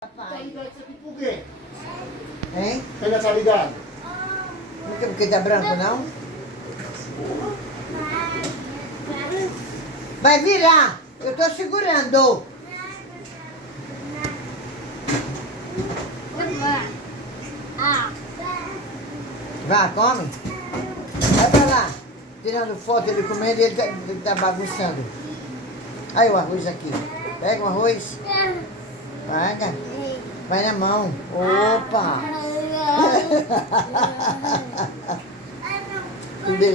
Tá ligado isso aqui por quê? Hein? Ainda tá ligado? Porque tá branco, não? Vai virar! Eu tô segurando! Vá, come. Vai pra lá. Tirando foto, ele comendo e ele tá bagunçando. Aí o arroz aqui. Pega o arroz. Pega. Vai na mão. Opa! Que beleza.